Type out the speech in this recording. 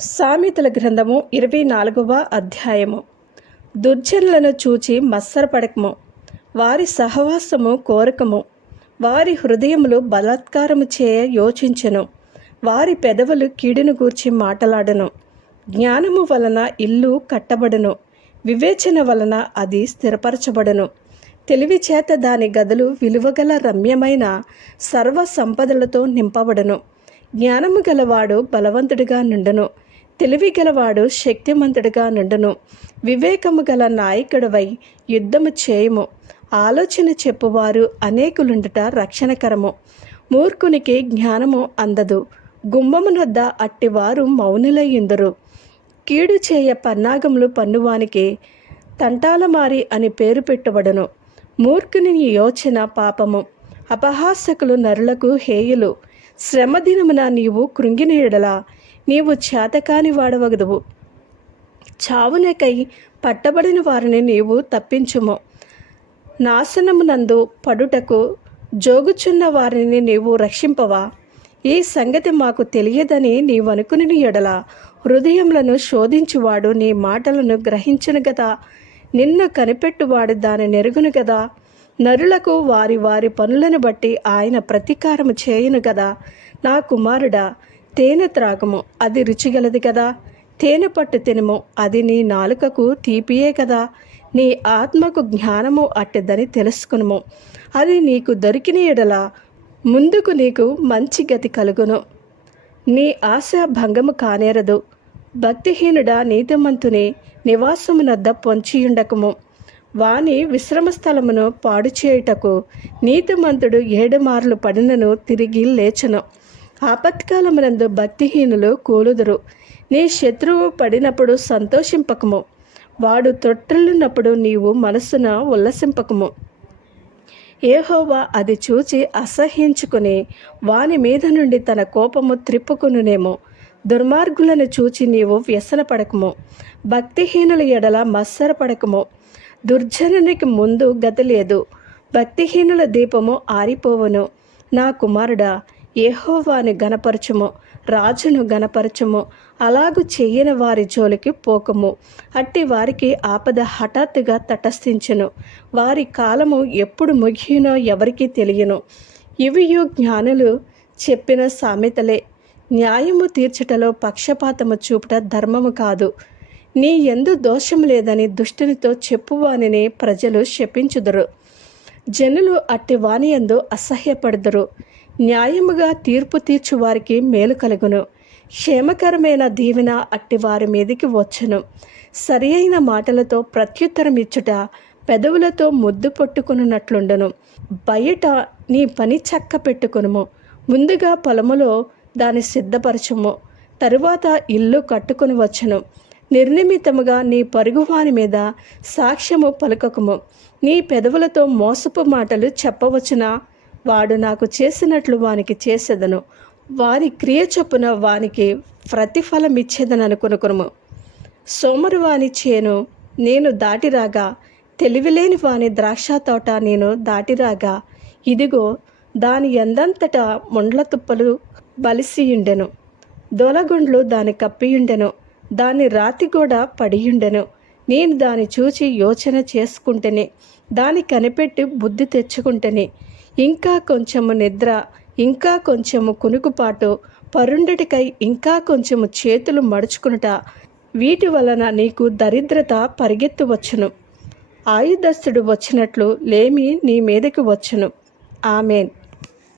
సామెతల గ్రంథము ఇరవై నాలుగవ అధ్యాయము. దుర్జనులను చూచి మత్సరపడకము. వారి సహవాసము కోరకము. వారి హృదయములు బలాత్కారము చేయ యోచించెను. వారి పెదవులు కీడును గూర్చి మాటలాడను. జ్ఞానము వలన ఇల్లు కట్టబడను. వివేచన వలన అది స్థిరపరచబడును. తెలివి చేత దాని గదులు విలువగల రమ్యమైన సర్వ సంపదలతో నింపబడును. జ్ఞానము గలవాడు బలవంతుడిగా నుండను. తెలివి గలవాడు శక్తిమంతుడిగా నుండును. వివేకము గల నాయకుడవై యుద్ధము చేయము. ఆలోచన చెప్పువారు అనేకులుండుట రక్షణకరము. మూర్ఖునికి జ్ఞానము అందదు. గుమ్మమునొద్ద అట్టివారు మౌనులయ్యుందరు కీడు చేయ పన్నాగములు పన్నువానికి తంటాలమారి అని పేరు పెట్టబడును. మూర్ఖుని యోచన పాపము. అపహాసకులు నరులకు హేయులు. శ్రమదినమున నీవు కృంగిన ఎడల నీవు చేతకాని వాడవగదువు. చావునకై పట్టబడిన వారిని నీవు తప్పించుము. నాశనమునందు పడుటకు జోగుచున్న వారిని నీవు రక్షింపవా? ఈ సంగతి మాకు తెలియదని నీవనుకుని ఎడల. హృదయములను శోధించువాడు నీ మాటలను గ్రహించును కదా నిన్ను కనిపెట్టువాడు దాని నెరుగును కదా నరులకు వారి వారి పనులను బట్టి ఆయన ప్రతీకారము చేయును కదా నా కుమారుడా తేనె త్రాగము అది రుచిగలది కదా. తేనె పట్టు తినము అది నీ నాలుకకు తీపియే కదా. నీ ఆత్మకు జ్ఞానము అట్టదని తెలుసుకునుము. అది నీకు దొరికిన ఎడల ముందుకు నీకు మంచి గతి కలుగును. నీ ఆశ భంగము కానేరదు. భక్తిహీనుడా నీతిమంతుని నివాసమునద్ద పొంచియుండకము. వాని విశ్రమ స్థలమును పాడు చేయుటకు నీతిమంతుడు ఏడు మార్లు పడినను తిరిగి లేచను. ఆపత్కాలమునందు భక్తిహీనులు కూలుదురు. నీ శత్రువు పడినప్పుడు సంతోషింపకము. వాడు తొట్టిల్లినప్పుడు నీవు మనస్సున ఉల్లసింపకము. ఏహోవా అది చూచి అసహ్యించుకుని వాని మీద నుండి తన కోపము త్రిప్పుకునునేమో. దుర్మార్గులను చూచి నీవు వ్యసనపడకము. భక్తిహీనుల ఎడల మత్సరపడకము. దుర్జనునికి ముందు గతి లేదు. భక్తిహీనుల దీపము ఆరిపోవును. నా కుమారుడా ఏహోవాని గనపరచుము రాజును గనపరచము అలాగు చేయని వారి జోలికి పోకము. అట్టి వారికి ఆపద హఠాత్తుగా తటస్థించును. వారి కాలము ఎప్పుడు ముగియునో ఎవరికీ తెలియను. ఇవియు జ్ఞానులు చెప్పిన సామెతలే. న్యాయము తీర్చుటలో పక్షపాతము చూపుట ధర్మము కాదు. నీ ఎందు దోషము లేదని దుష్టునితో చెప్పువానిని ప్రజలు శపించుదురు. జనులు అట్టి వాణియందు అసహ్యపడుదరు అసహ్యపడుదురు. న్యాయముగా తీర్పు తీర్చు వారికి మేలు కలుగును. క్షేమకరమైన దీవెన అట్టి వారి మీదికి వచ్చును. సరి అయిన మాటలతో ప్రత్యుత్తరం ఇచ్చుట పెదవులతో ముద్దు పట్టుకున్నట్లుండను బయట నీ పని చక్క పెట్టుకునుము. ముందుగా పొలములో దాన్ని సిద్ధపరచుము. తరువాత ఇల్లు కట్టుకుని వచ్చును. నిర్నిమితముగా నీ పరుగువాని మీద సాక్ష్యము పలుకకుము. నీ పెదవులతో మోసపు మాటలు చెప్పవచ్చునా? వాడు నాకు చేసినట్లు వానికి చేసేదను. వారి క్రియ చొప్పున వానికి ప్రతిఫలం ఇచ్చేదని అనుకునుకును సోమరు వాని చేను నేను దాటిరాగా తెలివిలేని వాని ద్రాక్ష తోట నేను దాటిరాగా ఇదిగో దాని ఎందంతటా ముండ్ల తుప్పలు బలిసియుండెను. దొలగుండ్లు దాని కప్పియుండెను దాని రాతి కూడా పడియుండెను. నేను దాని చూచి యోచన చేసుకుంటేనే దాని కనిపెట్టి బుద్ధి తెచ్చుకుంటేనే ఇంకా కొంచెము నిద్ర ఇంకా కొంచెము కునుకుపాటు పరుండటికై ఇంకా కొంచెము చేతులు మడుచుకునుట వీటి వలన నీకు దరిద్రత పరిగెత్తు వచ్చును ఆయుధస్తుడు వచ్చినట్లు లేమి నీ మీదకి వచ్చును. ఆమెన్.